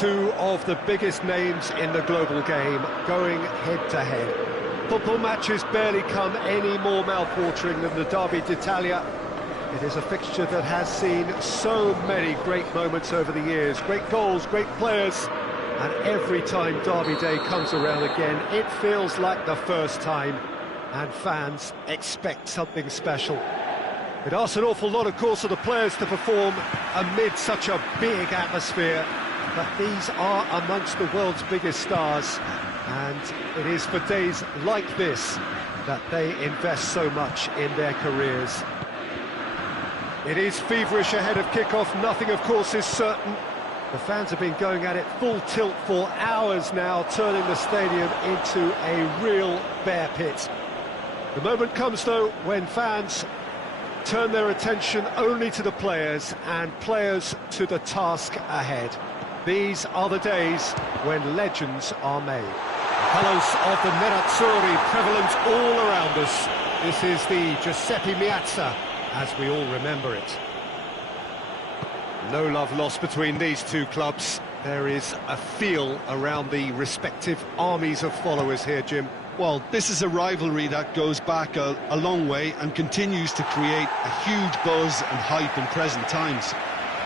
two of the biggest names in the global game going head-to-head. Football matches barely come any more mouth-watering than the Derby d'Italia. It is a fixture that has seen so many great moments over the years, great goals, great players, and every time Derby Day comes around again, it feels like the first time, and fans expect something special. It asks an awful lot, of course, of the players to perform amid such a big atmosphere, but these are amongst the world's biggest stars, and it is for days like this that they invest so much in their careers. It is feverish ahead of kickoff, nothing of course is certain. The fans have been going at it full tilt for hours now, turning the stadium into a real bear pit. The moment comes though when fans turn their attention only to the players and players to the task ahead. These are the days when legends are made. The colours of the Nerazzurri prevalent all around us. This is the Giuseppe Meazza, as we all remember it. No love lost between these two clubs. There is a feel around the respective armies of followers here, Jim. Well, this is a rivalry that goes back a long way and continues to create a huge buzz and hype in present times.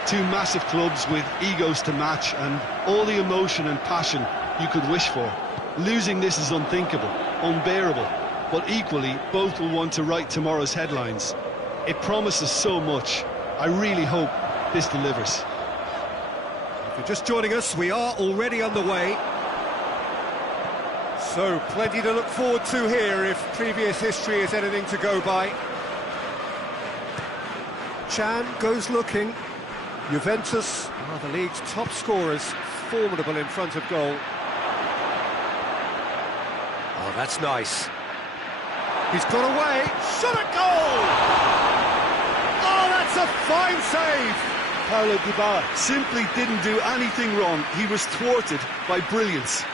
Two massive clubs with egos to match and all the emotion and passion you could wish for. Losing this is unthinkable, unbearable, but equally both will want to write tomorrow's headlines. It promises so much. I really hope this delivers. If you're just joining us, we are already underway. So, plenty to look forward to here if previous history is anything to go by. Chan goes looking. Juventus are the league's top scorers, formidable in front of goal. Oh, that's nice. He's got away, shot at goal! Oh, that's a fine save! Paulo Dybala simply didn't do anything wrong. He was thwarted by brilliance.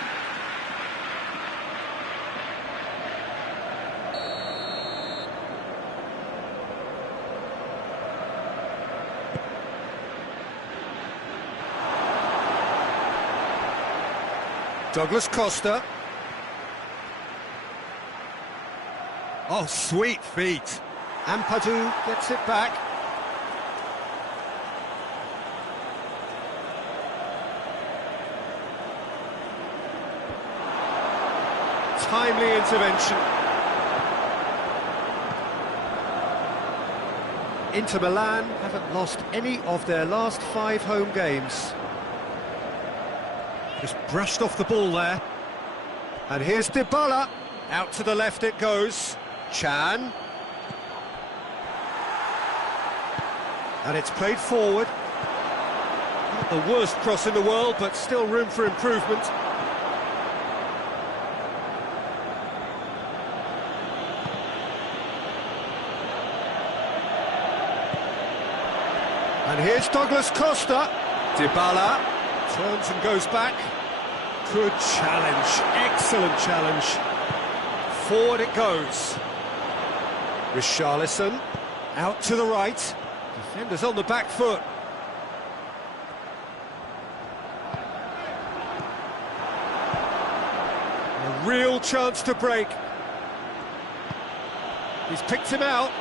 Douglas Costa. Oh, sweet feet. Ampadu gets it back. Timely intervention. Inter Milan haven't lost any of their last 5 home games. Just brushed off the ball there. And here's Dybala. Out to the left it goes. Chan. And it's played forward. Not the worst cross in the world, but still room for improvement. And here's Douglas Costa. Dybala turns and goes back. Good challenge, excellent challenge. Forward it goes. Richarlison out to the right. Defenders on the back foot. A real chance to break. He's picked him out.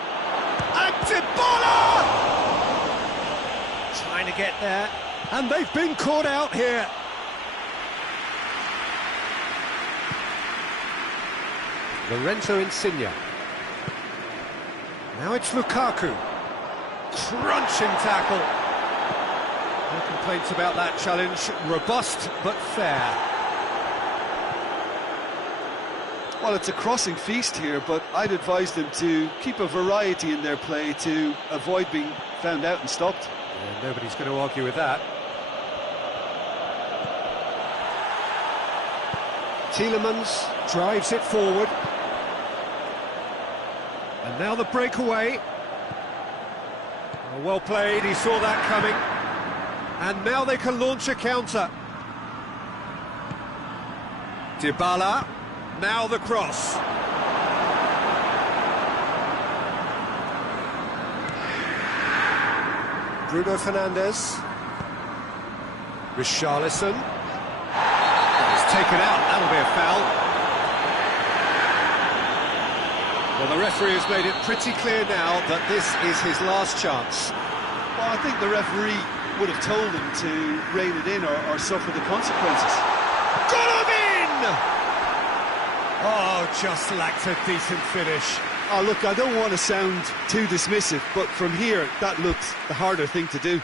And Dybala! Trying to get there. And they've been caught out here. Lorenzo Insigne. Now it's Lukaku. Crunching tackle. No complaints about that challenge. Robust but fair. Well, it's a crossing feast here, but I'd advise them to keep a variety in their play to avoid being found out and stopped. Yeah, nobody's going to argue with that. Tielemans drives it forward. And now the breakaway. Oh, well played, he saw that coming. And now they can launch a counter. Dybala, now the cross. Bruno Fernandes. Richarlison. He's taken out, that'll be a foul. Well, the referee has made it pretty clear now that this is his last chance. Well, I think the referee would have told him to rein it in or suffer the consequences. Golovin! Oh, just lacked a decent finish. Oh, look, I don't want to sound too dismissive, but from here, that looks the harder thing to do.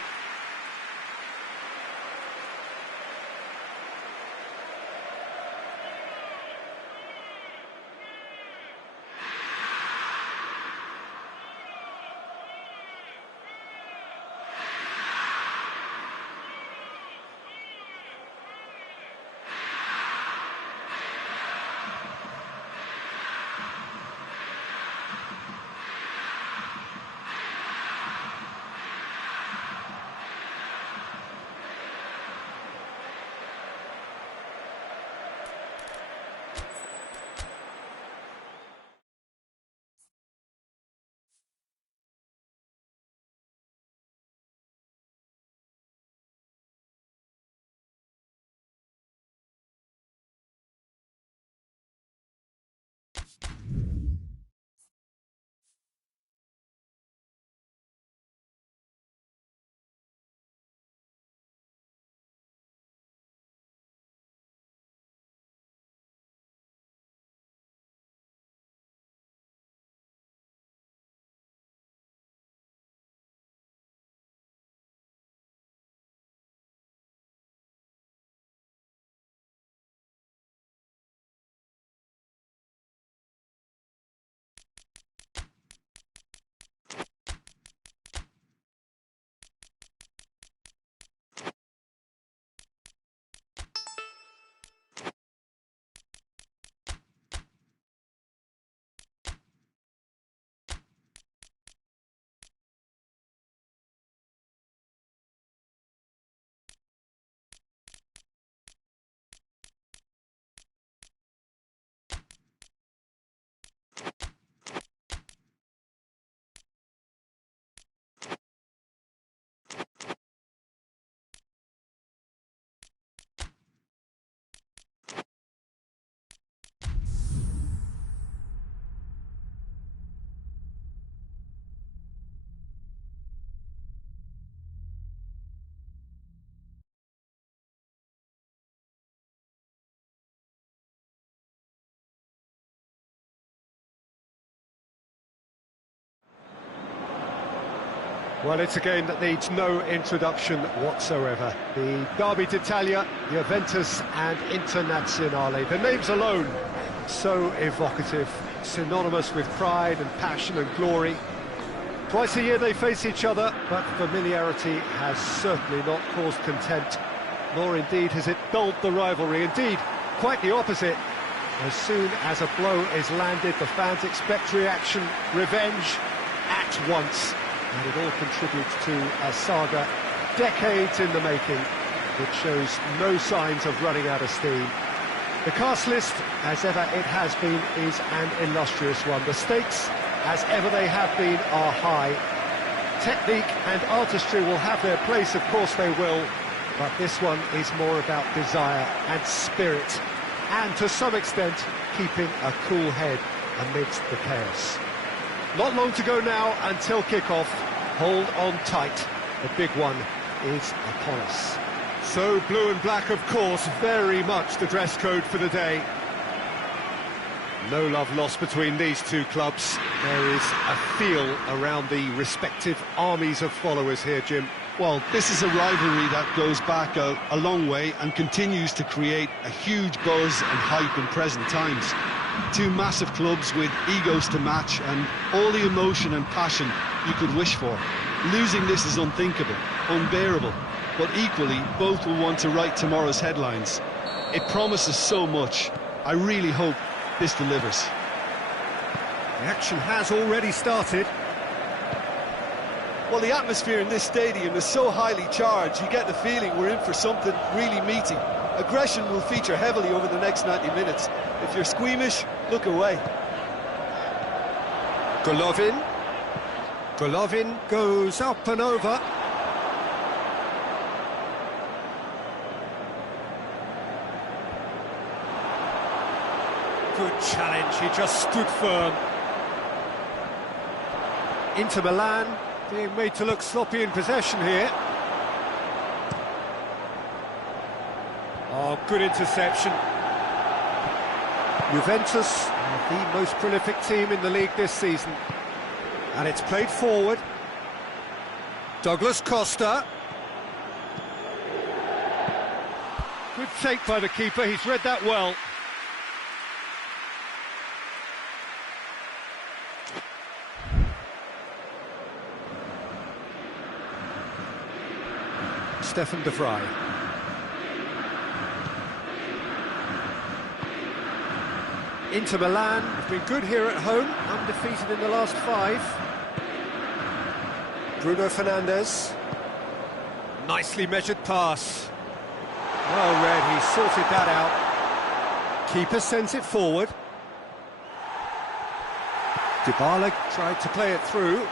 Well, it's a game that needs no introduction whatsoever. The Derby d'Italia, Juventus and Internazionale. The names alone, so evocative, synonymous with pride and passion and glory. Twice a year they face each other, but familiarity has certainly not caused contempt, nor indeed has it dulled the rivalry. Indeed, quite the opposite. As soon as a blow is landed, the fans expect reaction, revenge, at once. And it all contributes to a saga decades in the making, which shows no signs of running out of steam. The cast list, as ever it has been, is an illustrious one. The stakes, as ever they have been, are high. Technique and artistry will have their place, of course they will, but this one is more about desire and spirit, and to some extent, keeping a cool head amidst the chaos. Not long to go now until kick-off. Hold on tight. The big one is upon us. So blue and black, of course, very much the dress code for the day. No love lost between these two clubs. There is a feel around the respective armies of followers here, Jim. Well, this is a rivalry that goes back a long way and continues to create a huge buzz and hype in present times. Two massive clubs with egos to match and all the emotion and passion you could wish for. Losing this is unthinkable, unbearable, but equally both will want to write tomorrow's headlines. It promises so much. I really hope this delivers. The action has already started. Well, the atmosphere in this stadium is so highly charged, you get the feeling we're in for something really meaty. Aggression will feature heavily over the next 90 minutes. If you're squeamish, look away. Golovin. Golovin goes up and over. Good challenge, he just stood firm. Inter Milan being made to look sloppy in possession here. Oh, good interception. Juventus are the most prolific team in the league this season. And it's played forward. Douglas Costa. Good take by the keeper, he's read that well. Stefan de Vrij. Inter Milan have been good here at home, undefeated in the last 5. Bruno Fernandes. Nicely measured pass. Well read, he sorted that out. Keeper sends it forward. Dybala tried to play it through.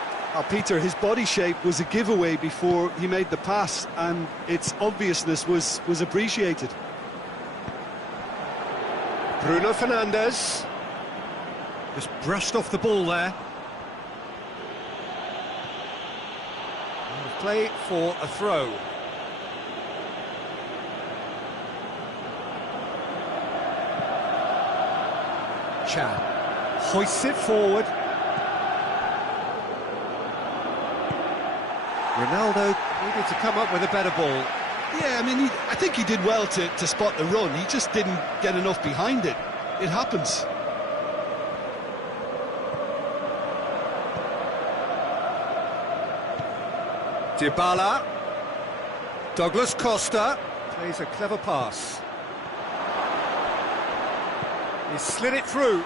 Peter, his body shape was a giveaway before he made the pass, and its obviousness was appreciated. Bruno Fernandes. Just brushed off the ball there. And play for a throw. Chan hoists it forward. Ronaldo needed to come up with a better ball. Yeah, I mean, I think he did well to spot the run. He just didn't get enough behind it. It happens. Dybala. Douglas Costa plays a clever pass. He slid it through.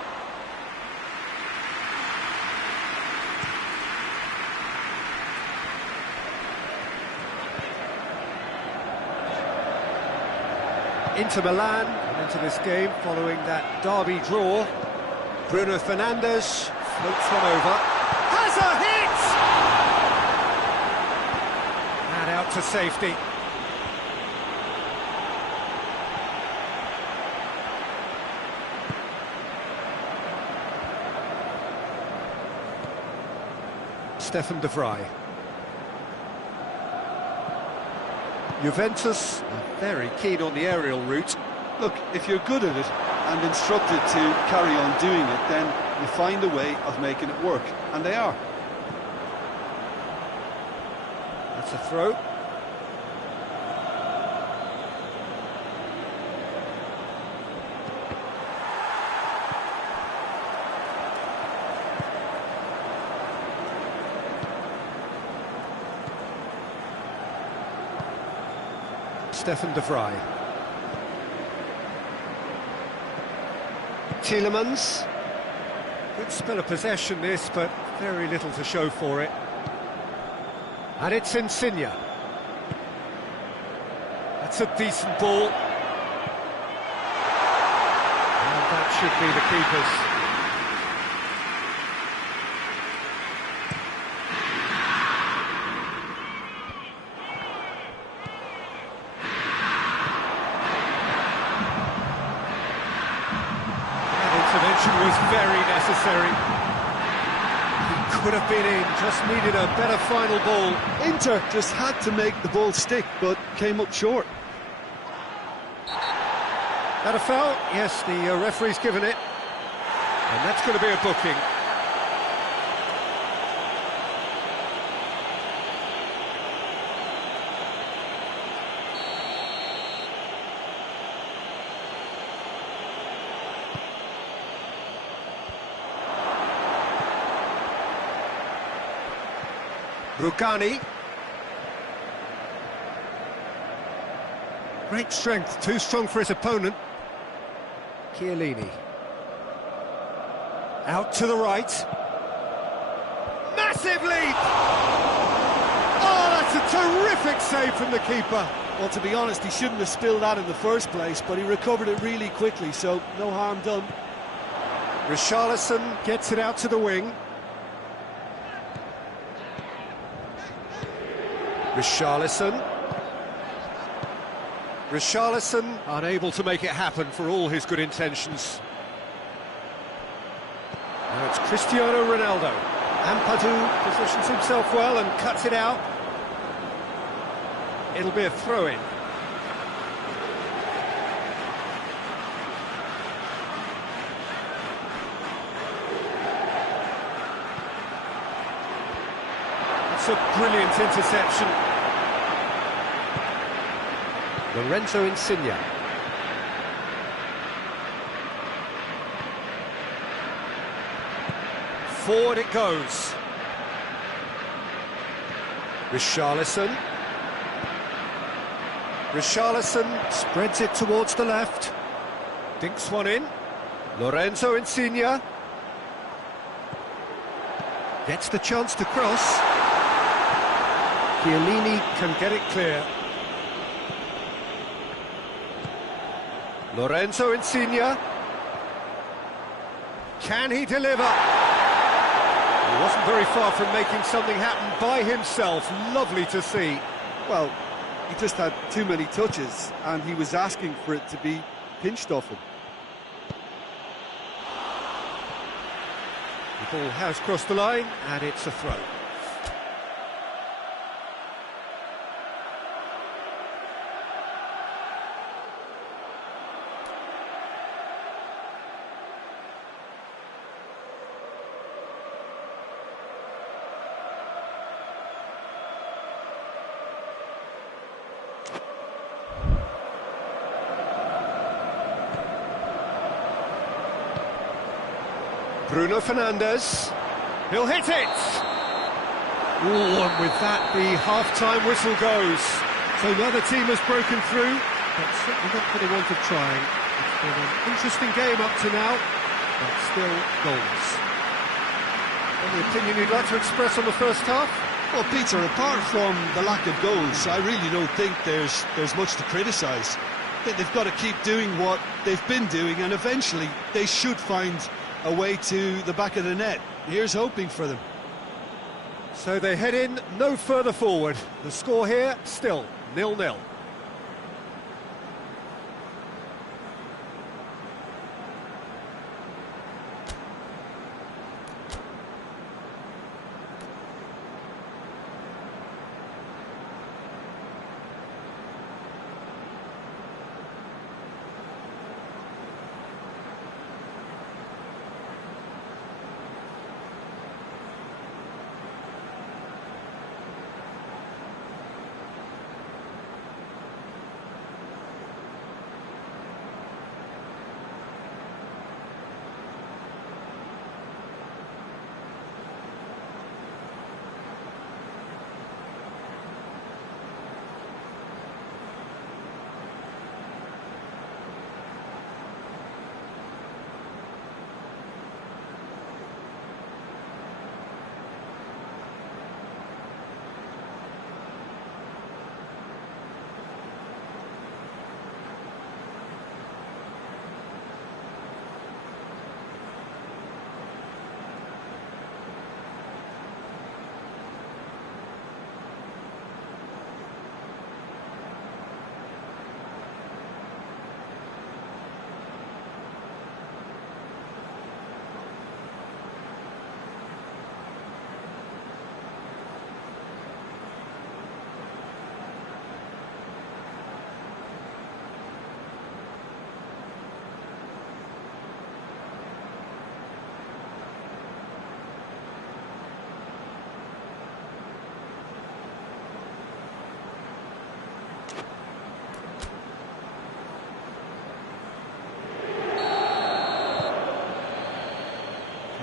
Inter Milan into this game following that derby draw. Bruno Fernandes floats one over. Has a hit! And out to safety. Stefan de Vrij. Juventus are very keen on the aerial route. Look, if you're good at it and instructed to carry on doing it, then you find a way of making it work, and they are. That's a throw. Stefan de Vrij. Tielemans. Good spell of possession this, but very little to show for it. And it's Insigne. That's a decent ball. And that should be the keeper's. Was very necessary. He could have been in, just needed a better final ball. Inter just had to make the ball stick, but came up short. That a foul? Yes, the referee's given it. And that's going to be a booking. Rugani. Great strength, too strong for his opponent. Chiellini. Out to the right. Massive leap! Oh, that's a terrific save from the keeper. Well, to be honest, he shouldn't have spilled that in the first place, but he recovered it really quickly, so no harm done. Richarlison gets it out to the wing. Richarlison unable to make it happen for all his good intentions. it's Cristiano Ronaldo. Ampadu positions himself well and cuts it out. It'll be a throw-in. It's a brilliant interception. Lorenzo Insigne. Forward it goes. Richarlison. Richarlison spreads it towards the left. Dinks one in. Lorenzo Insigne. Gets the chance to cross. Chiellini can get it clear. Lorenzo Insigne. Can he deliver? He wasn't very far from making something happen by himself. Lovely to see. Well, he just had too many touches, and he was asking for it to be pinched off him. The ball has crossed the line, and it's a throw. Bruno Fernandes, he'll hit it! Oh, and with that the half-time whistle goes. So another team has broken through, but certainly not for the want of trying. It's been an interesting game up to now, but still goals. Any opinion you'd like to express on the first half? Well, Peter, apart from the lack of goals, I really don't think there's much to criticise. I think they've got to keep doing what they've been doing, and eventually they should find a way to the back of the net. Here's hoping for them. So they head in no further forward. The score here still 0-0.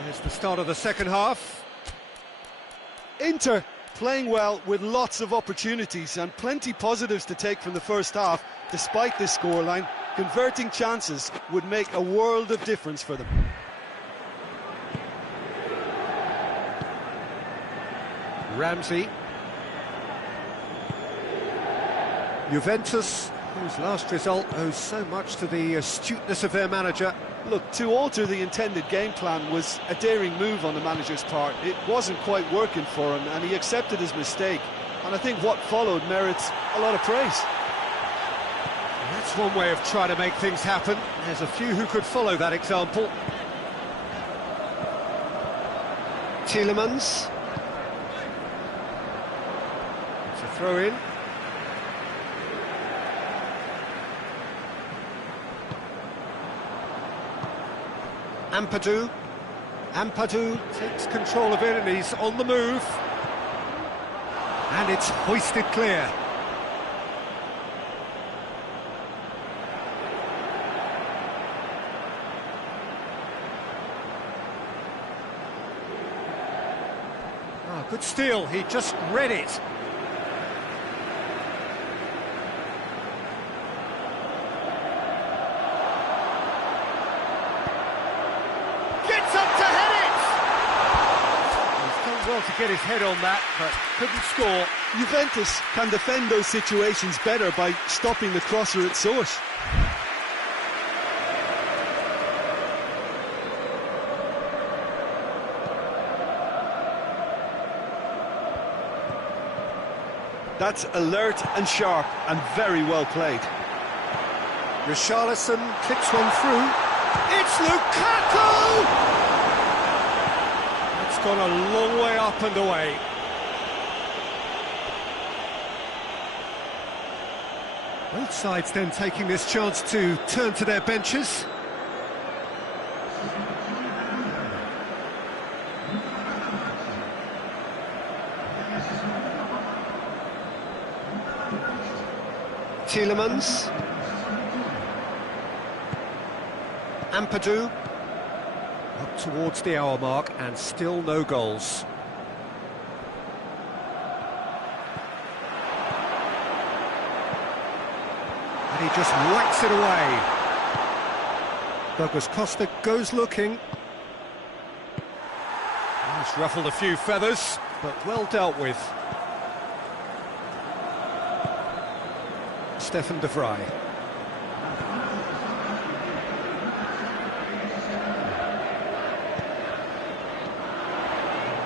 It's the start of the second half. Inter playing well with lots of opportunities and plenty positives to take from the first half. Despite this scoreline, converting chances would make a world of difference for them. Ramsey. Juventus, whose last result owes so much to the astuteness of their manager. Look, to alter the intended game plan was a daring move on the manager's part. It wasn't quite working for him, and he accepted his mistake. And I think what followed merits a lot of praise. That's one way of trying to make things happen. There's a few who could follow that example. Tielemans. It's a throw-in. Ampadu takes control of it and he's on the move. And it's hoisted clear. Oh, good steal, he just read it. Well to get his head on that, but couldn't score. Juventus can defend those situations better by stopping the crosser at source. That's alert and sharp and very well played. Richarlison clicks one through. It's Lukaku! It's gone a long way up and away. Both sides then taking this chance to turn to their benches. Tielemans. Ampadu. Up towards the hour mark and still no goals. And he just whacks it away. Douglas Costa goes looking. He's ruffled a few feathers, but well dealt with. Stefan de Vrij.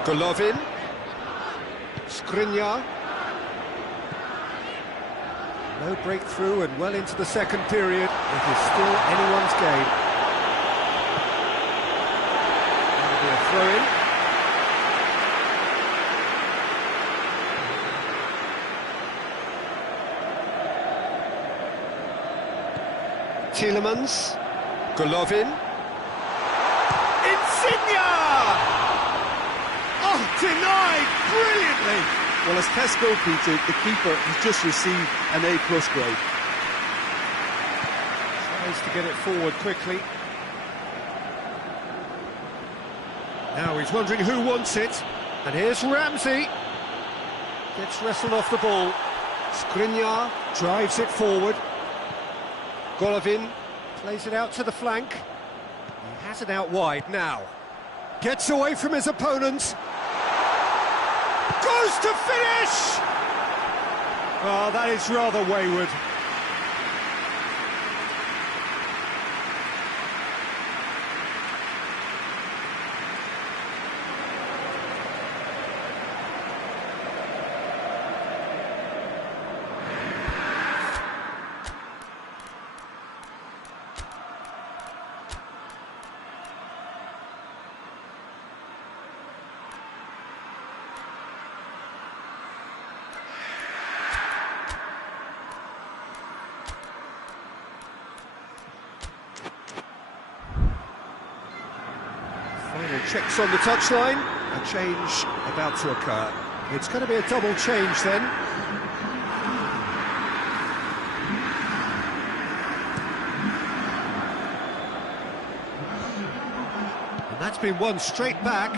Golovin, Skriniar. No breakthrough and well into the second period. It is still anyone's game. That'll be a throw-in. Tielemans, Golovin. Denied brilliantly. Well, as test goalkeeper, the keeper has just received an A+ grade. Tries to get it forward quickly. Now he's wondering who wants it. And here's Ramsey. Gets wrestled off the ball. Skriniar drives it forward. Golovin plays it out to the flank. He has it out wide now. Gets away from his opponent. Goes to finish! Oh, that is rather wayward. Final checks on the touchline. A change about to occur. It's going to be a double change then. And that's been won straight back.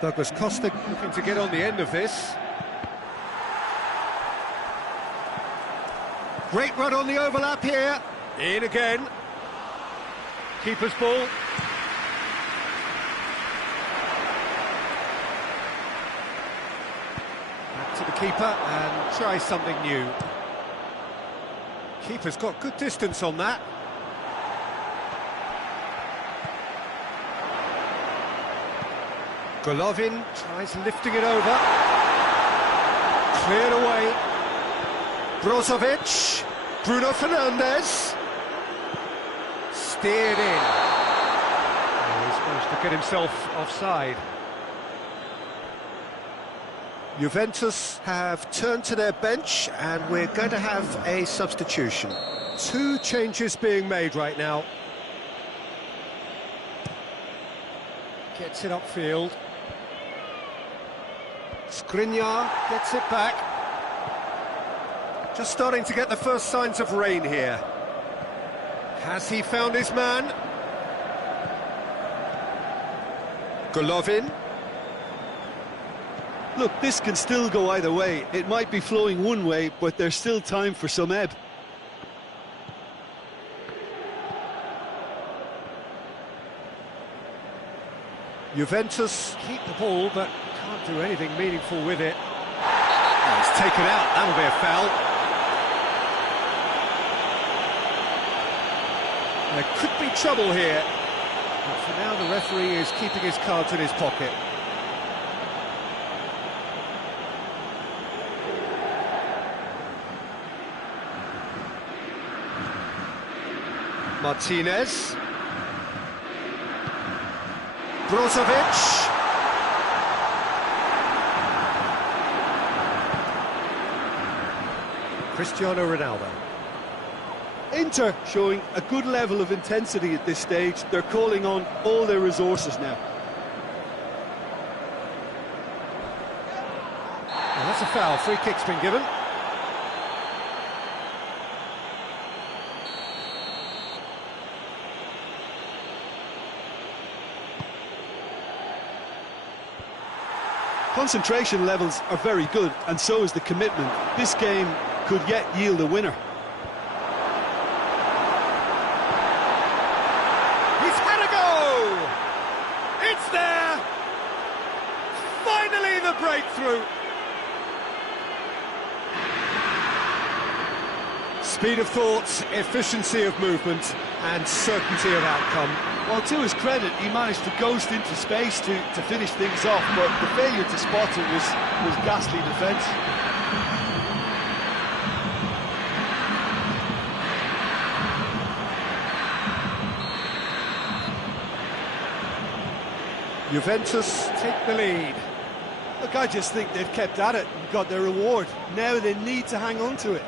Douglas Costa looking to get on the end of this. Great run on the overlap here. In again. Keeper's ball. To the keeper and try something new. Keeper's got good distance on that. Golovin tries lifting it over. Cleared away. Brozovic. Bruno Fernandes. Steered in. Oh, he's managed to get himself offside. Juventus have turned to their bench and we're going to have a substitution. Two changes being made right now. Gets it upfield. Skriniar gets it back. Just starting to get the first signs of rain here. Has he found his man? Golovin. Look, this can still go either way. It might be flowing one way, but there's still time for some ebb. Juventus keep the ball, but can't do anything meaningful with it. Oh, it's taken out, that'll be a foul. There could be trouble here. But for now, the referee is keeping his cards in his pocket. Martinez. Brozovic. Cristiano Ronaldo. Inter showing a good level of intensity at this stage. They're calling on all their resources now. Well, that's a foul. Free kick's been given. Concentration levels are very good, and so is the commitment. This game could yet yield a winner. He's had a go! It's there! Finally the breakthrough! Speed of thought, efficiency of movement, and certainty of outcome. Well, to his credit, he managed to ghost into space to finish things off, but the failure to spot it was ghastly defence. Juventus take the lead. Look, I just think they've kept at it and got their reward. Now they need to hang on to it.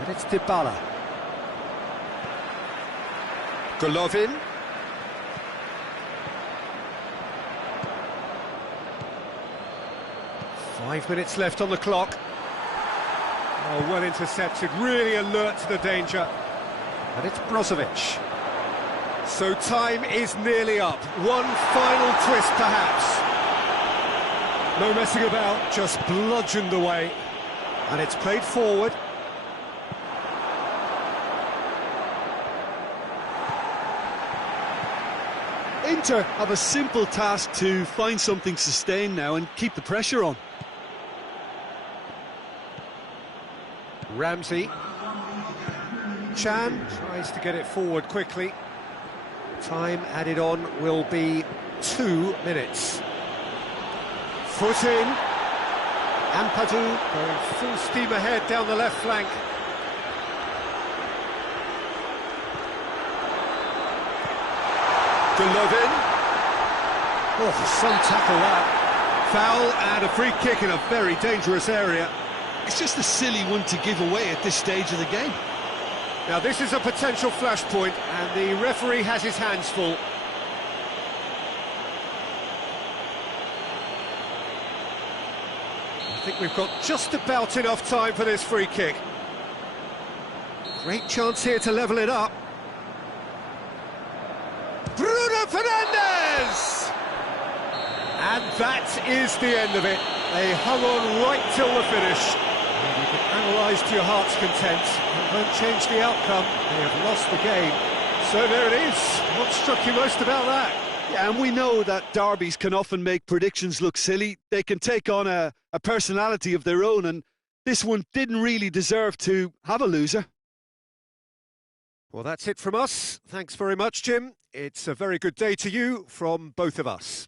And it's Dybala. Golovin. Five minutes left on the clock. Oh, well intercepted, really alert to the danger. And it's Brozovic. So time is nearly up. One final twist, perhaps. No messing about, just bludgeoned away. And it's played forward. Inter have a simple task to find something sustained now and keep the pressure on. Ramsey. Chan tries to get it forward quickly. Time added on will be 2 minutes. Foot in. Ampadu going full steam ahead down the left flank. Golovin. Oh, some tackle that. Foul and a free kick in a very dangerous area. It's just a silly one to give away at this stage of the game. Now this is a potential flashpoint and the referee has his hands full. I think we've got just about enough time for this free kick. Great chance here to level it up. Bruno Fernandes! And that is the end of it. They hung on right till the finish. And you can analyse to your heart's content. It won't change the outcome. They have lost the game. So there it is. What struck you most about that? Yeah, and we know that derbies can often make predictions look silly. They can take on a personality of their own, and this one didn't really deserve to have a loser. Well, that's it from us. Thanks very much, Jim. It's a very good day to you from both of us.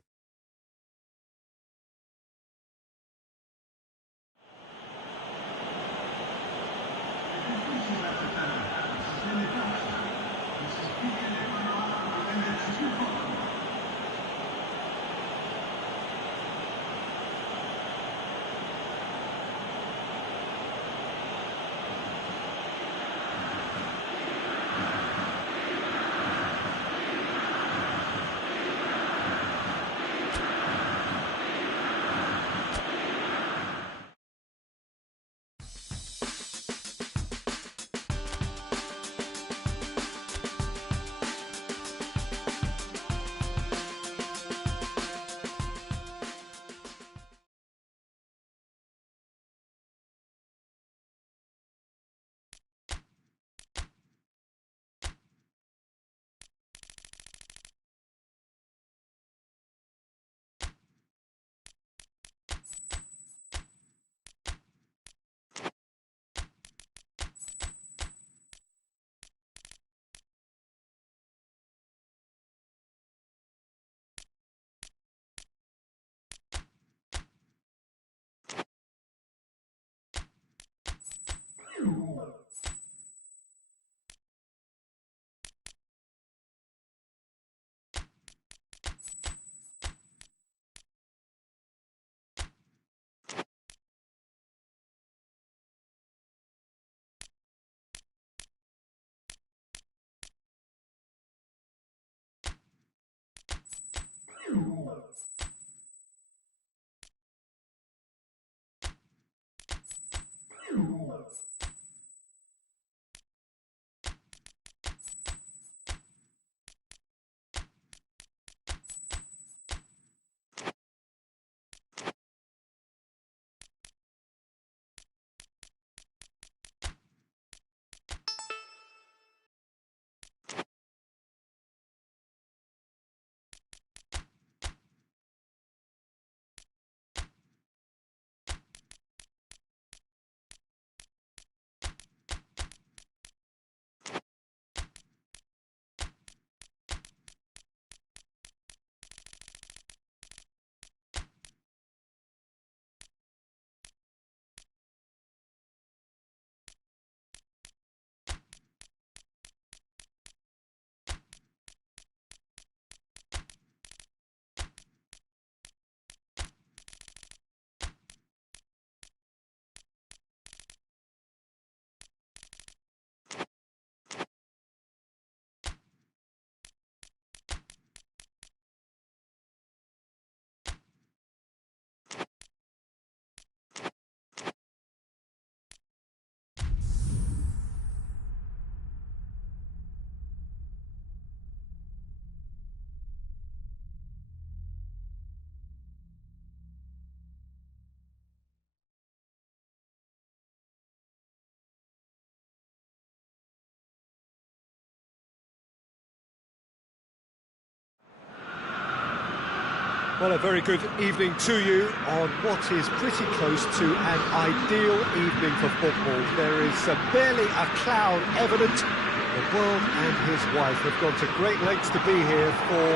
Well, a very good evening to you on what is pretty close to an ideal evening for football. There is barely a cloud evident. The world and his wife have gone to great lengths to be here for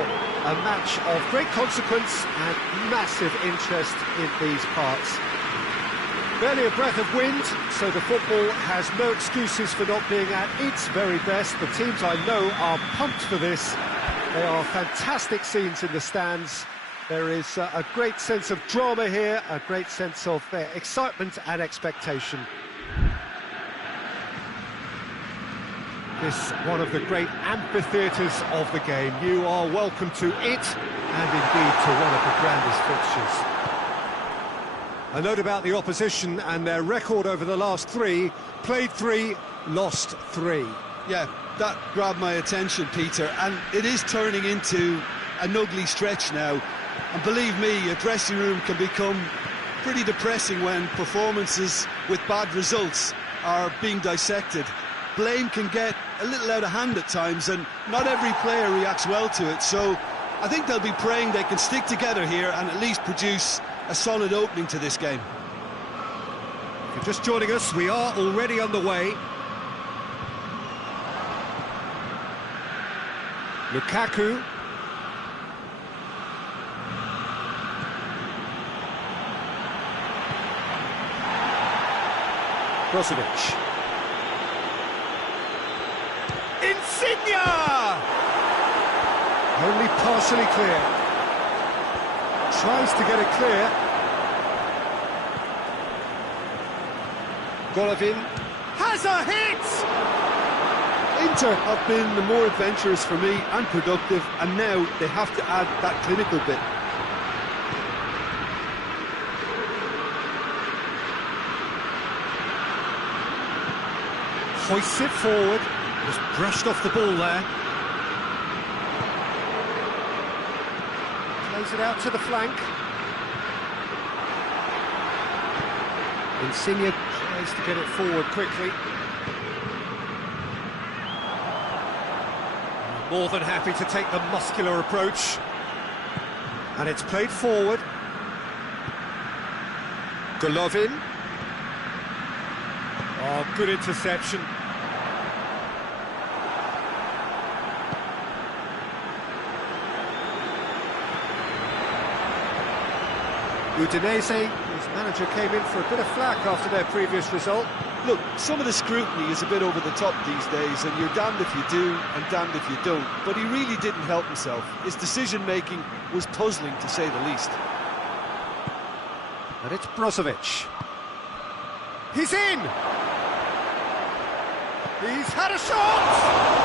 a match of great consequence and massive interest in these parts. Barely a breath of wind, so the football has no excuses for not being at its very best. The teams I know are pumped for this. They are fantastic scenes in the stands. There is a great sense of drama here, a great sense of excitement and expectation. This one of the great amphitheatres of the game. You are welcome to it, and indeed to one of the grandest fixtures. A note about the opposition and their record over the last three: played 3, lost 3. Yeah, that grabbed my attention, Peter, and it is turning into an ugly stretch now. And believe me, a dressing room can become pretty depressing when performances with bad results are being dissected. Blame can get a little out of hand at times, and not every player reacts well to it. So I think they'll be praying they can stick together here and at least produce a solid opening to this game. If you're just joining us, we are already underway. Lukaku. Brozovic. Insigne! Only partially clear. Tries to get it clear. Golovin has a hit! Inter have been the more adventurous for me and productive, and now they have to add that clinical bit. Hoists it forward, just brushed off the ball there. Plays it out to the flank. Insigne tries to get it forward quickly. More than happy to take the muscular approach. And it's played forward. Golovin. Oh, good interception. Udinese, whose manager came in for a bit of flack after their previous result. Look, some of the scrutiny is a bit over the top these days, and you're damned if you do and damned if you don't. But he really didn't help himself. His decision-making was puzzling, to say the least. And it's Brozovic. He's in! He's had a shot!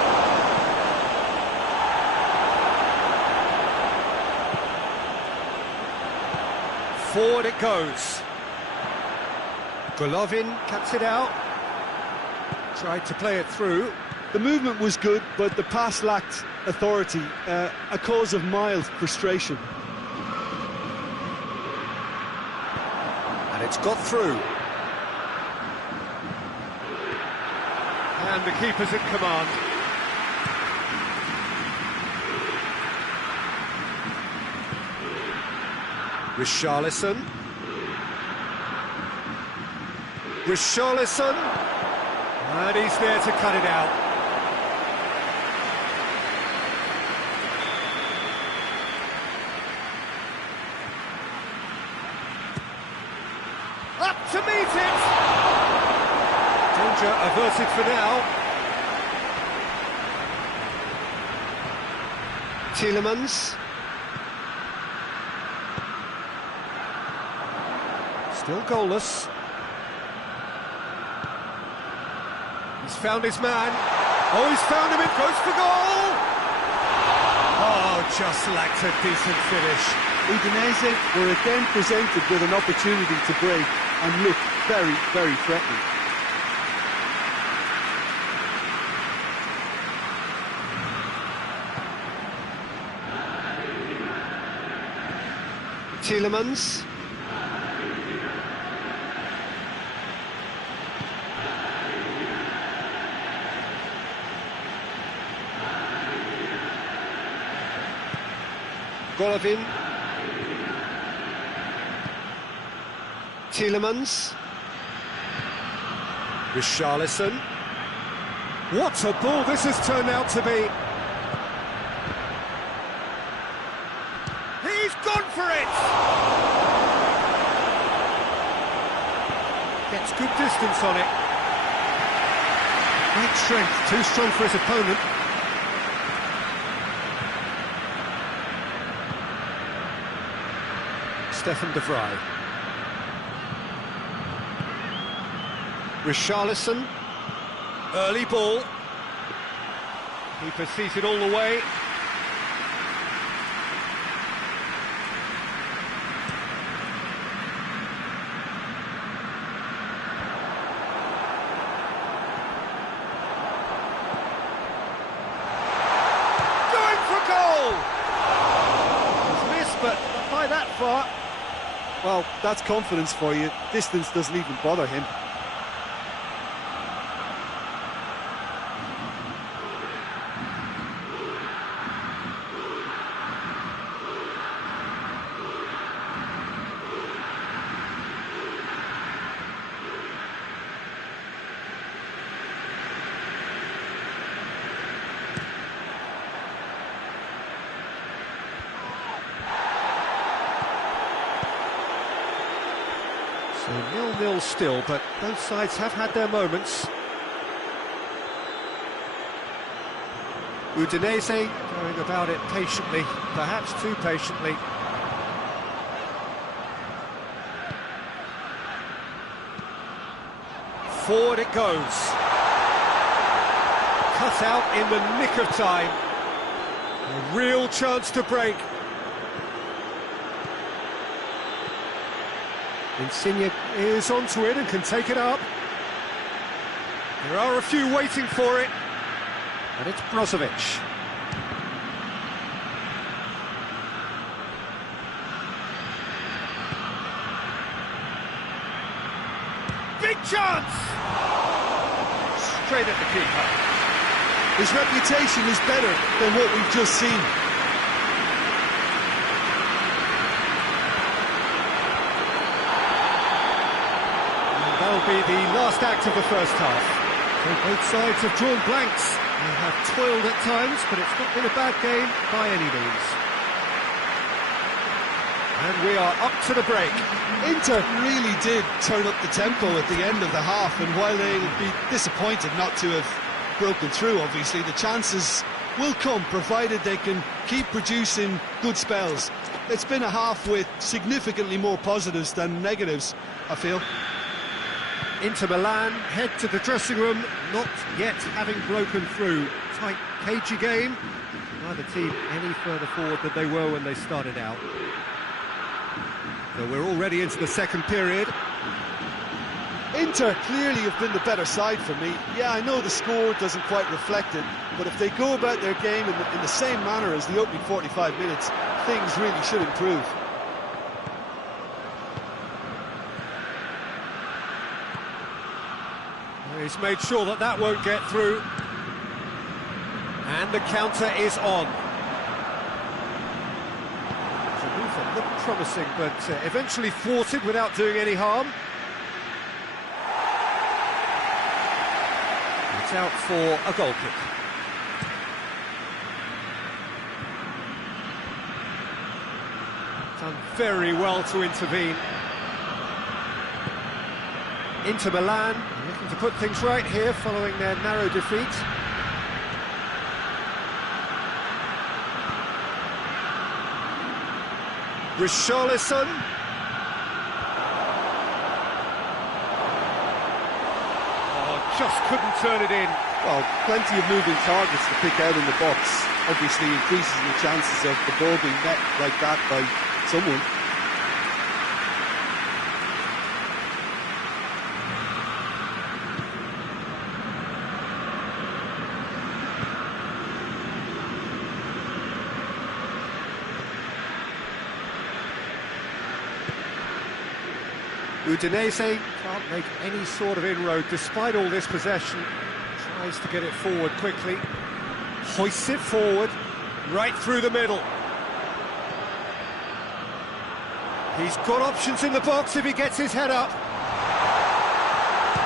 Forward it goes. Golovin cuts it out. Tried to play it through. The movement was good, but the pass lacked authority, a cause of mild frustration. And it's got through. And the keeper's at command. Richarlison. Richarlison. And he's there to cut it out. Up to meet it! Danger averted for now. Tielemans. Still goalless. He's found his man. Oh, he's found him, it goes for goal! Oh, just lacked a decent finish. Udinese were again presented with an opportunity to break and looked very, very threatening. Tielemans. Golovin. Tielemans. Richarlison. What a ball this has turned out to be. He's gone for it! Gets good distance on it. Great strength, too strong for his opponent. Stefan de Vrij. Richarlison. Early ball. Keeper sees it all the way. Going for goal! He's missed, but not by that far. Well, that's confidence for you. Distance doesn't even bother him. So 0-0 still, but both sides have had their moments. Udinese going about it patiently, perhaps too patiently. Forward it goes. Cut out in the nick of time. A real chance to break. Insigne is onto it and can take it up. There are a few waiting for it. And it's Brozovic. Big chance! Straight at the keeper. His reputation is better than what we've just seen. That'll be the last act of the first half. So both sides have drawn blanks. They have toiled at times, but it's not been a bad game by any means. And we are up to the break. Inter really did turn up the tempo at the end of the half, and while they'll be disappointed not to have broken through, obviously, the chances will come, provided they can keep producing good spells. It's been a half with significantly more positives than negatives, I feel. Inter Milan head to the dressing room, not yet having broken through. Tight, cagey game. Neither team any further forward than they were when they started out. So we're already into the second period. Inter clearly have been the better side for me. Yeah, I know the score doesn't quite reflect it, but if they go about their game in the same manner as the opening 45 minutes, things really should improve. He's made sure that that won't get through. And the counter is on. The move that looked promising, but eventually thwarted without doing any harm. It's out for a goal kick. Done very well to intervene. Inter Milan looking to put things right here following their narrow defeat. Richarlison. Oh, just couldn't turn it in. Well, plenty of moving targets to pick out in the box. Obviously increases the chances of the ball being met like that by someone. Udinese can't make any sort of inroad despite all this possession. Tries to get it forward quickly. Hoists it forward, right through the middle. He's got options in the box if he gets his head up.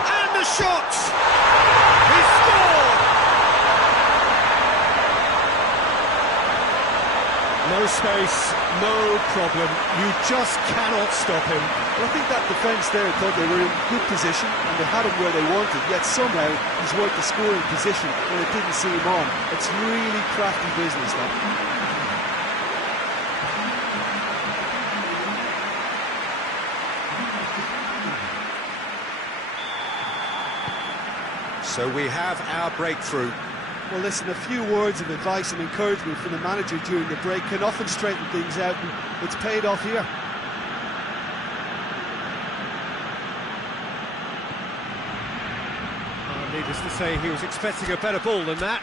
And the shot! He scored! No space, no problem. You just cannot stop him. Well, I think that defence there thought they were in good position and they had him where they wanted, yet somehow he's worked the scoring position when it didn't see him on. It's really crafty business, that. So we have our breakthrough. Well, listen, a few words of advice and encouragement from the manager during the break can often straighten things out, and it's paid off here. Needless to say, he was expecting a better ball than that.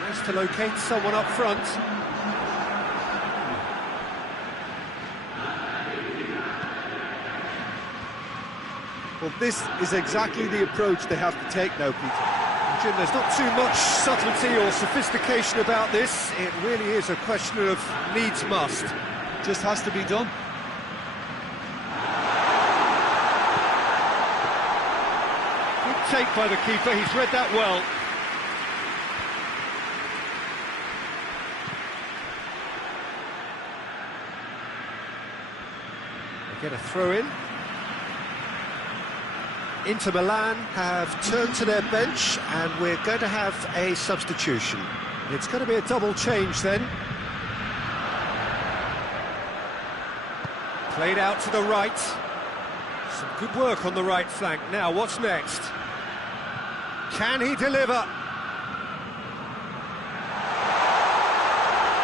Nice to locate someone up front. Well, this is exactly the approach they have to take now, Peter. Jim, there's not too much subtlety or sophistication about this. It really is a question of needs must. Just has to be done. Good take by the keeper, he's read that well. They get a throw in. Inter Milan have turned to their bench and we're going to have a substitution. It's going to be a double change then. Played out to the right. Some good work on the right flank. Now, what's next? Can he deliver?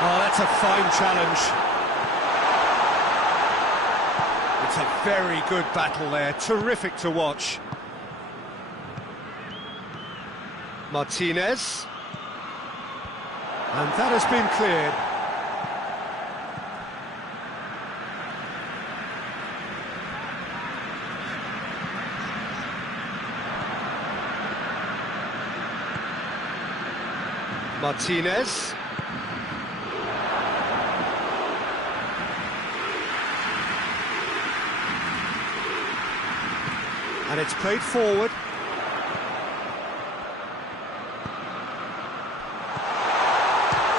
Oh, that's a fine challenge. It's a very good battle there. Terrific to watch. Martinez. And that has been cleared. Martinez. And it's played forward.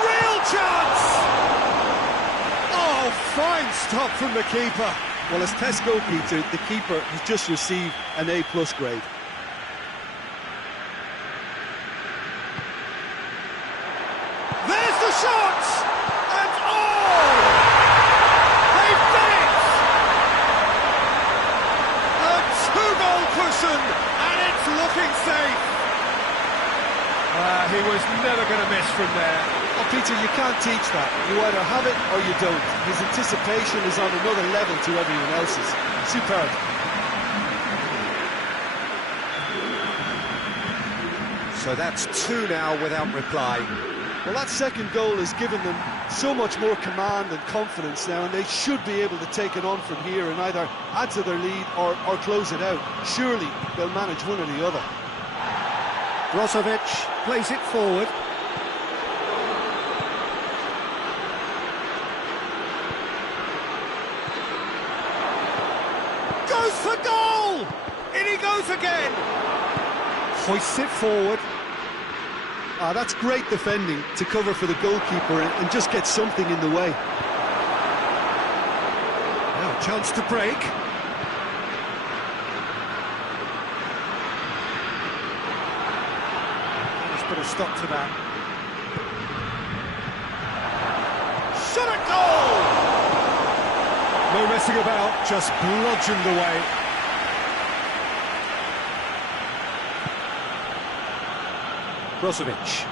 Real chance! Oh, fine stop from the keeper. Well, as tests go, Peter, the keeper has just received an A+ grade. There's the shot! And oh! They've done it! A two-goal cushion, and it's looking safe. He was never going to miss from there. Oh, Peter, you can't teach that. You either have it or you don't. His anticipation is on another level to everyone else's. Superb. So that's two now without reply. Well, that second goal has given them so much more command and confidence now, and they should be able to take it on from here and either add to their lead or close it out. Surely they'll manage one or the other. Brozovic plays it forward. Goes for goal! In he goes again! Hoists it forward. That's great defending to cover for the goalkeeper and just get something in the way. Now, chance to break. Let's put a stop to that. Shot at goal! No messing about, just bludgeoned away. Brozovic.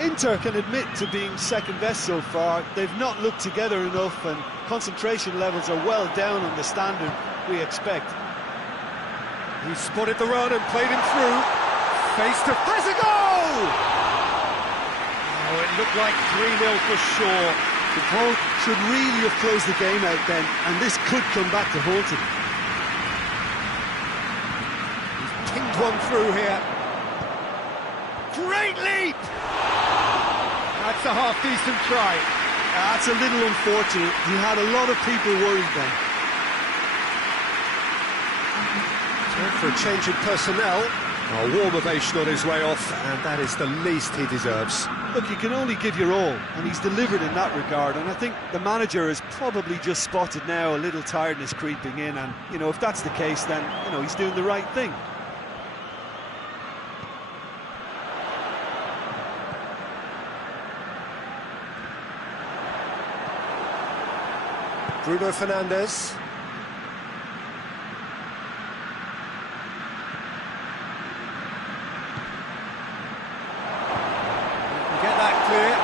Inter can admit to being second best so far. They've not looked together enough, and concentration levels are well down on the standard we expect. He spotted the run and played him through. Face to... has a goal! Oh, it looked like 3-0 for sure. The ball should really have closed the game out then, and this could come back to haunt him. He's pinged one through here. Great leap! That's a half-decent try. That's a little unfortunate. He had a lot of people worried then. Time for a change in personnel. A warm ovation on his way off, and that is the least he deserves. Look, you can only give your all, and he's delivered in that regard, and I think the manager has probably just spotted now a little tiredness creeping in, and, you know, if that's the case, then, you know, he's doing the right thing. Bruno Fernandes. Get that clear.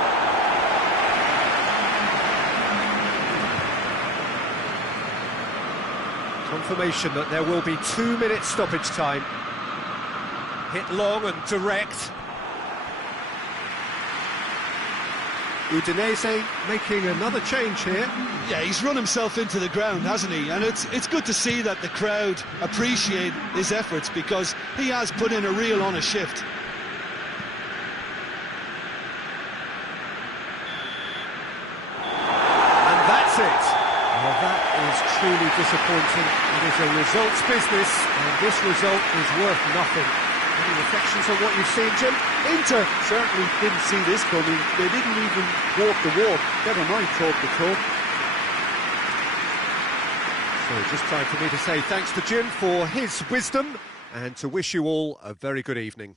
Confirmation that there will be 2-minute stoppage time. Hit long and direct. Udinese making another change here. Yeah, he's run himself into the ground, hasn't he? And it's good to see that the crowd appreciate his efforts, because he has put in a real honest shift. And that's it. Well, that is truly disappointing. It is a results business, and this result is worth nothing. Any reflections on what you've seen, Jim? Inter certainly didn't see this coming. They didn't even walk the walk, never mind talk the talk. So just time for me to say thanks to Jim for his wisdom, and to wish you all a very good evening.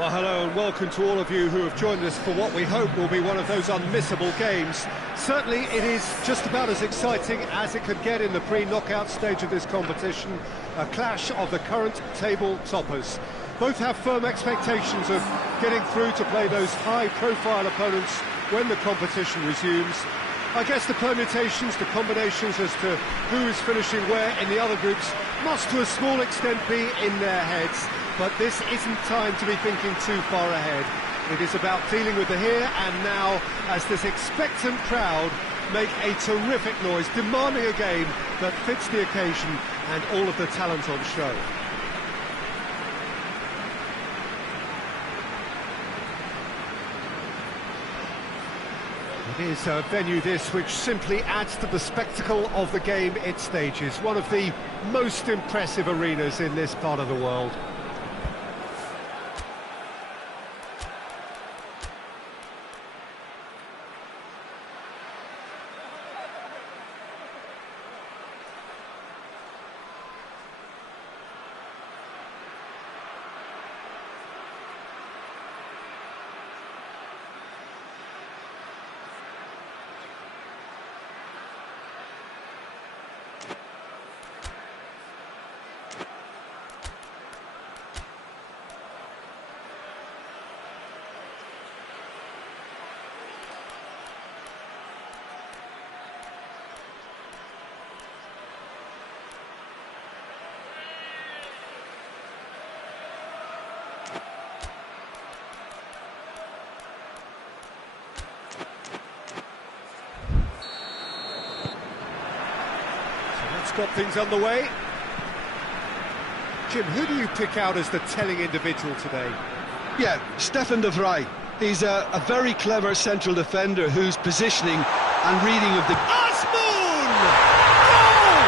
Well, hello and welcome to all of you who have joined us for what we hope will be one of those unmissable games. Certainly it is just about as exciting as it could get in the pre-knockout stage of this competition, a clash of the current table toppers. Both have firm expectations of getting through to play those high-profile opponents when the competition resumes. I guess the permutations, the combinations as to who is finishing where in the other groups must to a small extent be in their heads. But this isn't time to be thinking too far ahead. It is about dealing with the here and now as this expectant crowd make a terrific noise, demanding a game that fits the occasion and all of the talent on show. It is a venue this which simply adds to the spectacle of the game it stages. One of the most impressive arenas in this part of the world. Got things underway. Jim, who do you pick out as the telling individual today? Yeah, Stefan de Vrij. He's a very clever central defender whose positioning and reading of the... Asmoon! Goal!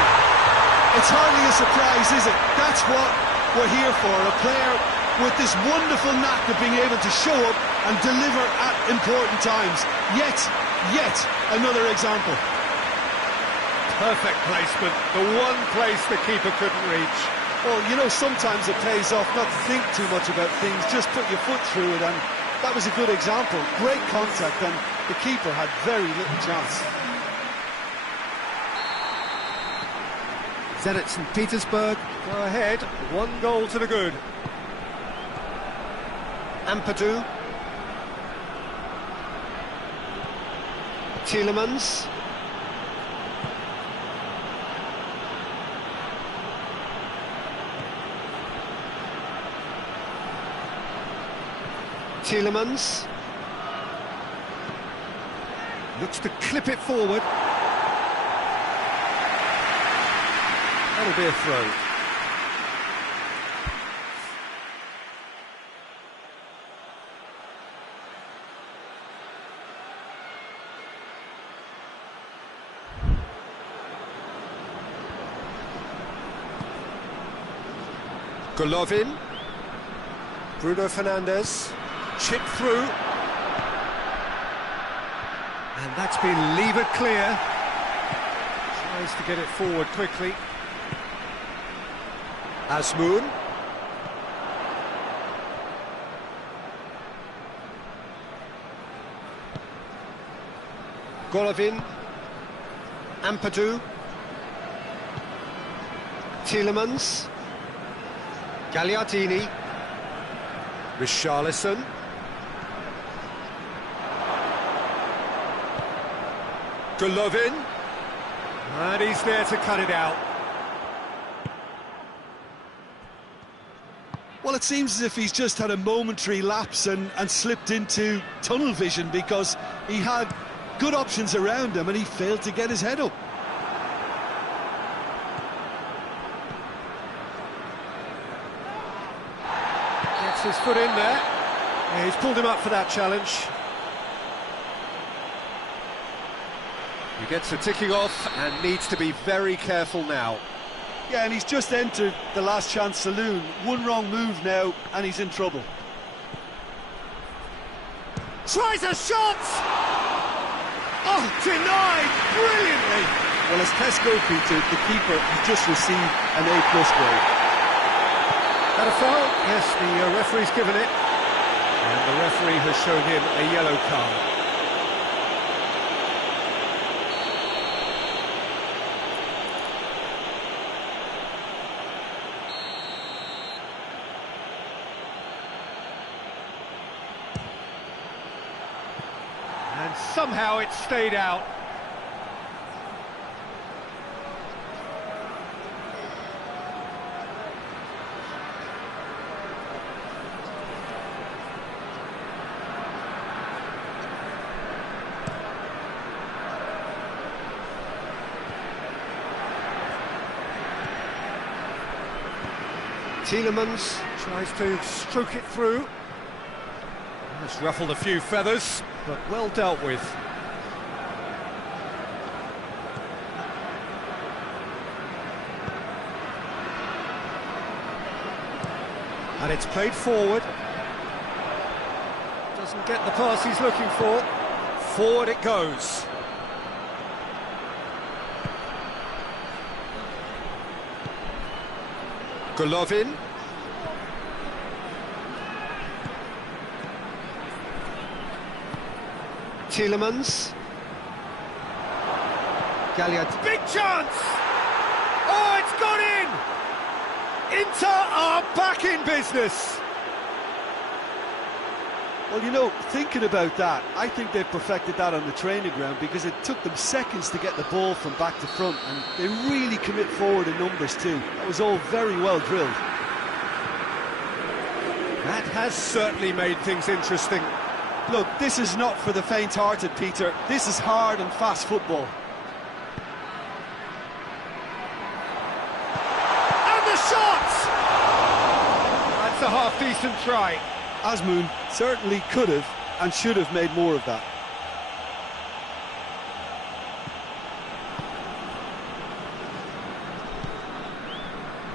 It's hardly a surprise, is it? That's what we're here for, a player with this wonderful knack of being able to show up and deliver at important times. Yet another example. Perfect placement, the one place the keeper couldn't reach. Well, you know, sometimes it pays off not to think too much about things, just put your foot through it, and that was a good example. Great contact, and the keeper had very little chance. Zenit St. Petersburg go ahead, 1 goal to the good. Ampadu. Tielemans. Tielemans looks to clip it forward. That'll be a throw. Golovin. Bruno Fernandes. Chip through, and that's been levered clear. Tries to get it forward quickly. Asmoon. Golovin. Ampadu. Tielemans. Gagliardini. Richarlison. Golovin, and he's there to cut it out. Well, it seems as if he's just had a momentary lapse and slipped into tunnel vision, because he had good options around him and he failed to get his head up. Gets his foot in there. Yeah, he's pulled him up for that challenge. He gets a ticking off and needs to be very careful now. Yeah, and he's just entered the last chance saloon. One wrong move now and he's in trouble. Tries a shot! Oh, denied brilliantly! Well, as tests go, Peter, the keeper has just received an A+ grade. That a foul? Yes, the referee's given it. And the referee has shown him a yellow card. And somehow it stayed out. Tielemans tries to stroke it through. It's ruffled a few feathers, but well dealt with. And it's played forward. Doesn't get the pass he's looking for. Forward it goes. Golovin. Tielemans. Galliard. Big chance! Oh, it's gone in! Inter are back in business. Well, you know, thinking about that, I think they've perfected that on the training ground because it took them seconds to get the ball from back to front, and they really commit forward in numbers too. That was all very well drilled. That has certainly made things interesting. Look, this is not for the faint-hearted, Peter. This is hard and fast football. And the shot! That's a half-decent try. Azmoun certainly could have and should have made more of that.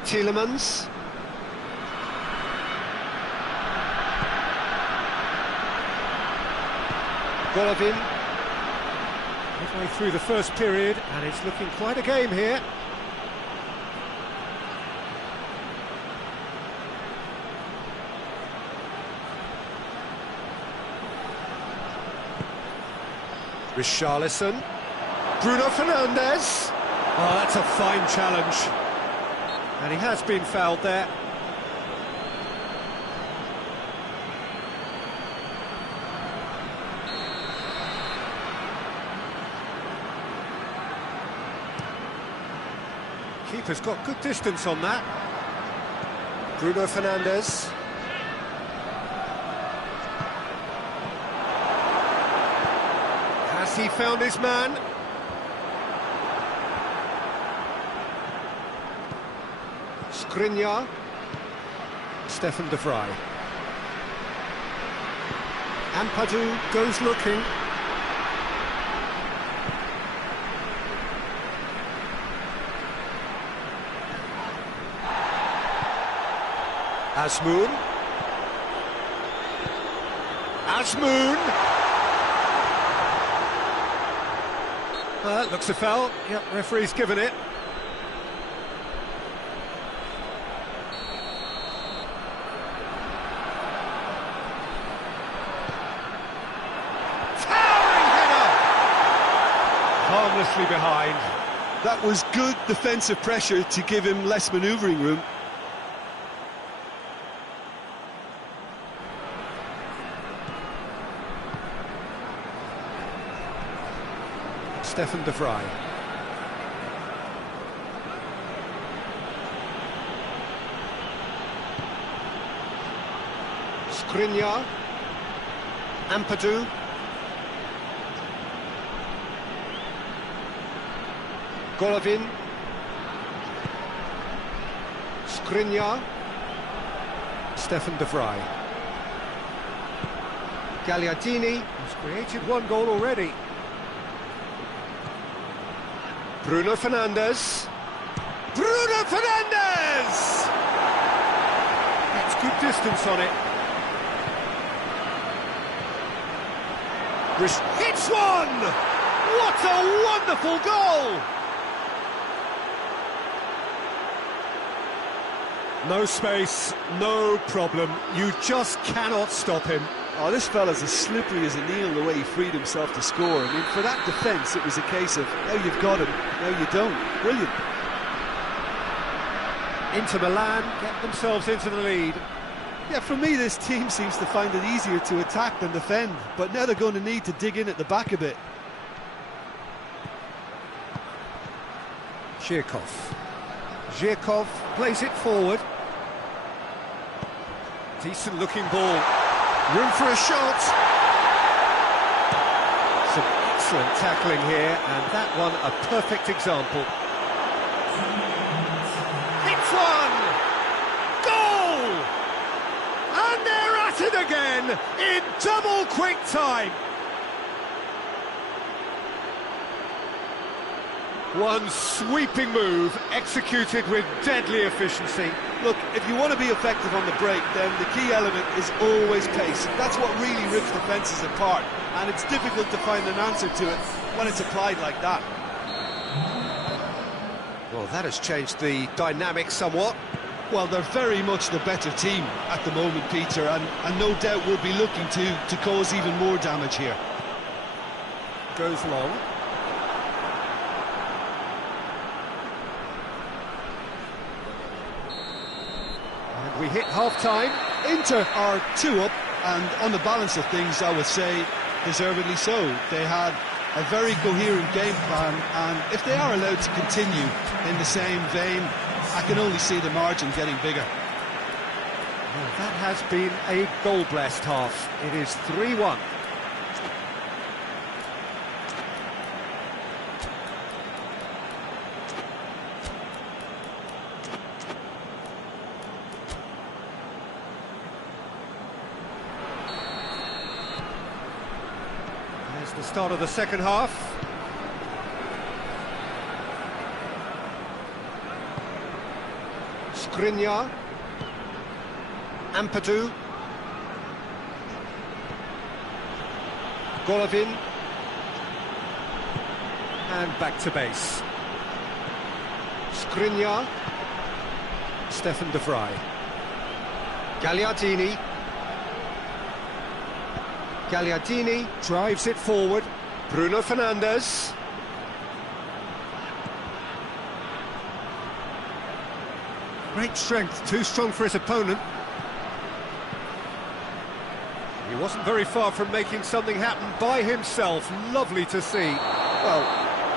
Tielemans. Golovin. Midway through the first period, and it's looking quite a game here. Richarlison. Bruno Fernandes. Oh, that's a fine challenge. And he has been fouled there. Keeper's got good distance on that. Bruno Fernandes. Has he found his man? Skriniar. Stefan de Vrij. Ampadu goes looking. Azmoun. Azmoun. Looks a foul. Yep, referee's given it. Towering header! Harmlessly behind. That was good defensive pressure to give him less manoeuvring room. Stefan de Vrij. Skriniar. Ampadu. Golovin. Skriniar. Stefan de Vrij. Gagliardini has created one goal already. Bruno Fernandes. Bruno Fernandes! Gets good distance on it. Hits one! What a wonderful goal! No space, no problem. You just cannot stop him. Oh, this fella's as slippery as a needle the way he freed himself to score. I mean, for that defence, it was a case of, now you've got him, now you don't. Brilliant. Inter Milan get themselves into the lead. Yeah, for me, this team seems to find it easier to attack than defend, but now they're going to need to dig in at the back a bit. Zhirkov plays it forward. Decent looking ball. Room for a shot. Some excellent tackling here, and that one a perfect example. Hits one! Goal! And they're at it again in double quick time. One sweeping move, executed with deadly efficiency. Look, if you want to be effective on the break, then the key element is always pace. That's what really rips defences apart, and it's difficult to find an answer to it when it's applied like that. Well, that has changed the dynamic somewhat. Well, they're very much the better team at the moment, Peter, and no doubt will be looking to cause even more damage here. Goes long. We hit half-time. Inter are 2 up, and on the balance of things, I would say, deservedly so. They had a very coherent game plan, and if they are allowed to continue in the same vein, I can only see the margin getting bigger. Well, that has been a goal-blessed half. It is 3-1. The start of the second half. Skriniar, Ampadu, Golovin, and back to base. Skriniar, Stefan de Vrij, Gagliardini. Gagliardini drives it forward. Bruno Fernandes. Great strength, too strong for his opponent. He wasn't very far from making something happen by himself. Lovely to see. Well,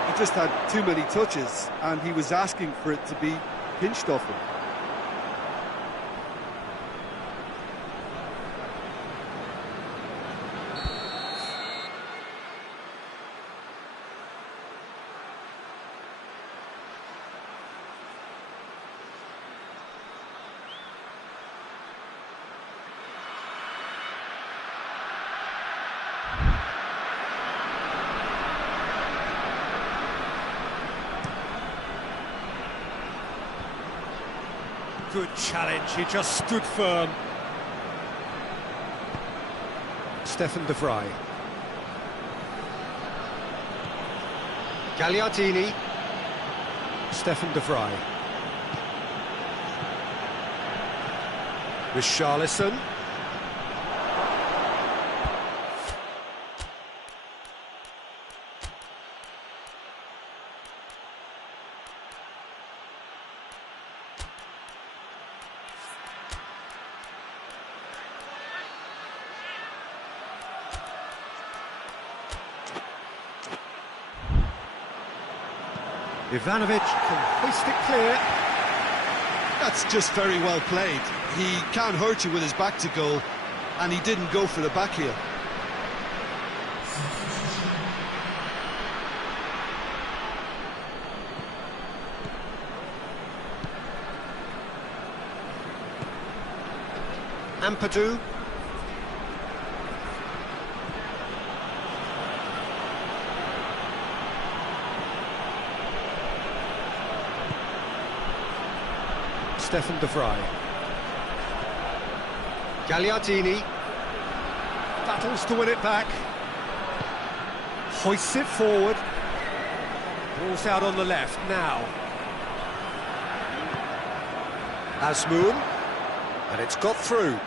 he just had too many touches, and he was asking for it to be pinched off him. Good challenge, he just stood firm. Stefan de Vrij. Gagliardini. Stefan de Vrij. Richarlison. Ivanovic can hoist it clear. That's just very well played. He can't hurt you with his back to goal, and he didn't go for the back heel. Ampadu. Stefan de Vrij. Gagliardini. Battles to win it back. Hoists it forward. Ball's out on the left now. Asmoon. And it's got through.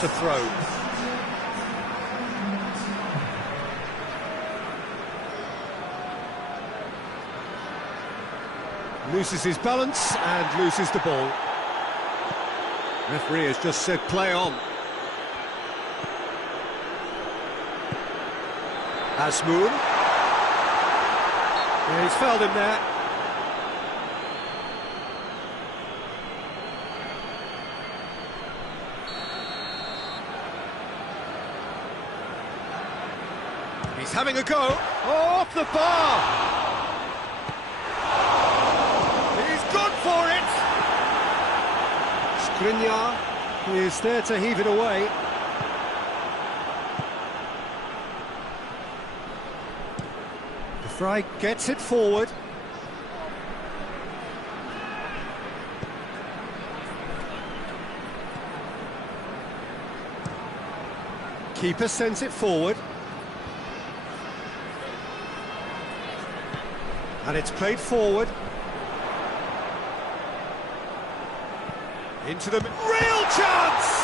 to throw. Loses his balance and loses the ball. Referee has just said play on. Asmoon. Yeah, he's fouled him there. He's having a go. Oh, off the bar! For it! Skriniar is there to heave it away. De Vrij gets it forward. Keeper sends it forward. And it's played forward. Into the real chance!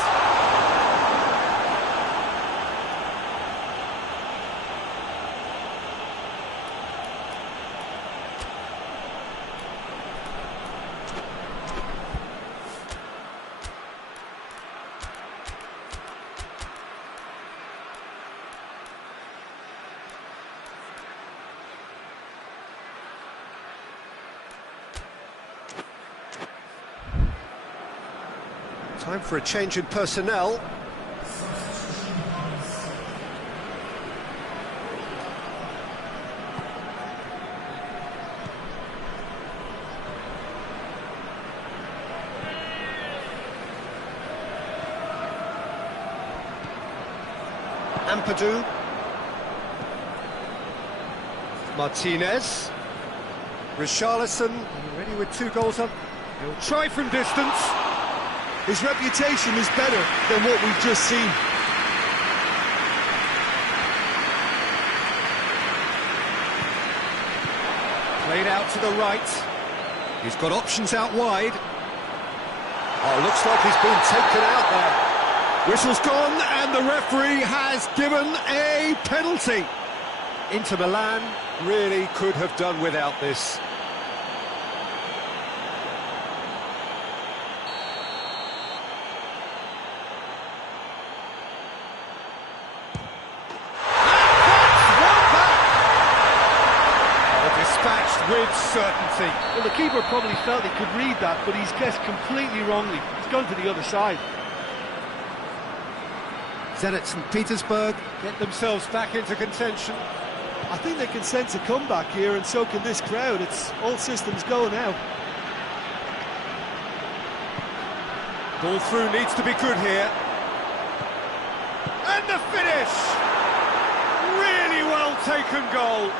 Time for a change in personnel. Ampadu. Martinez. Richarlison, already with 2 goals up. He'll try from distance. His reputation is better than what we've just seen. Played out to the right. He's got options out wide. Oh, looks like he's been taken out there. Whistle's gone and the referee has given a penalty. Inter Milan really could have done without this. With certainty. Well, the keeper probably felt he could read that, but he's guessed completely wrongly. He's gone to the other side. Zenit St. Petersburg get themselves back into contention. I think they can sense a comeback here, and so can this crowd. It's all systems go now. Ball through needs to be good here. And the finish! Really well taken goal.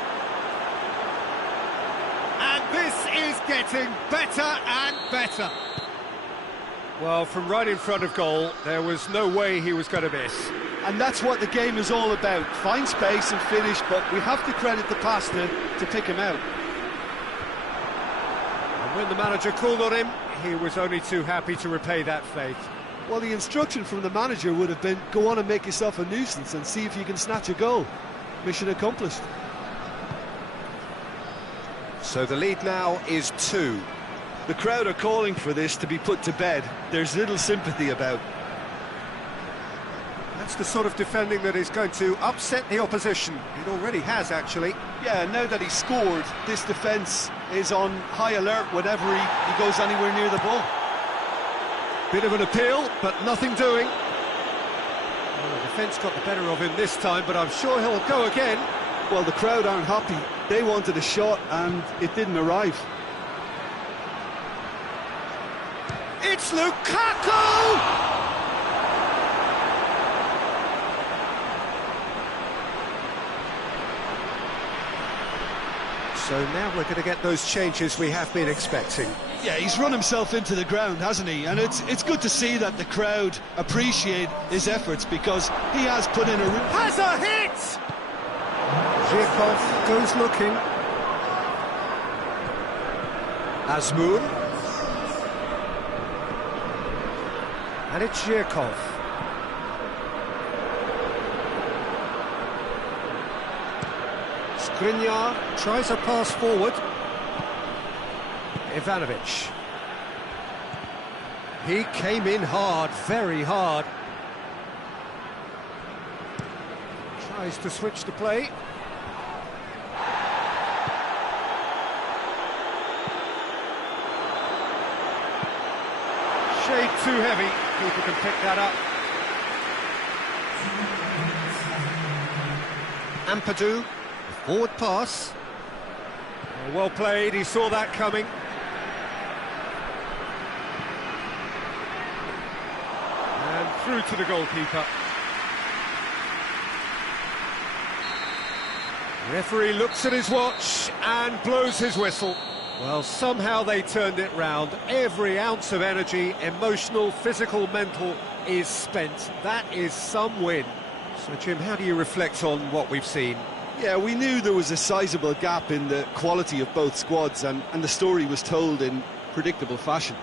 This is getting better and better. Well, from right in front of goal, there was no way he was going to miss. And that's what the game is all about. Find space and finish, but we have to credit the passer to pick him out. And when the manager called on him, he was only too happy to repay that faith. Well, the instruction from the manager would have been, go on and make yourself a nuisance and see if you can snatch a goal. Mission accomplished. So the lead now is 2. The crowd are calling for this to be put to bed. There's little sympathy about. That's the sort of defending that is going to upset the opposition. It already has, actually. Yeah, now that he's scored, this defence is on high alert whenever he goes anywhere near the ball. Bit of an appeal, but nothing doing. Well, the defence got the better of him this time, but I'm sure he'll go again. Well, the crowd aren't happy. They wanted a shot and it didn't arrive. It's Lukaku! So now we're going to get those changes we have been expecting. Yeah, he's run himself into the ground, hasn't he? And it's good to see that the crowd appreciate his efforts, because he has put in a... Has a hit! Zhirkov goes looking. Asmoon. And it's Zhirkov. Skriniar tries a pass forward. Ivanovic. He came in hard, very hard. Tries to switch the play. Shade too heavy. Keeper can pick that up. Ampadu, forward pass. Well played, he saw that coming. And through to the goalkeeper. Referee looks at his watch and blows his whistle. Well, somehow they turned it round. Every ounce of energy, emotional, physical, mental, is spent. That is some win. So, Jim, how do you reflect on what we've seen? Yeah, we knew there was a sizable gap in the quality of both squads, and the story was told in predictable fashion.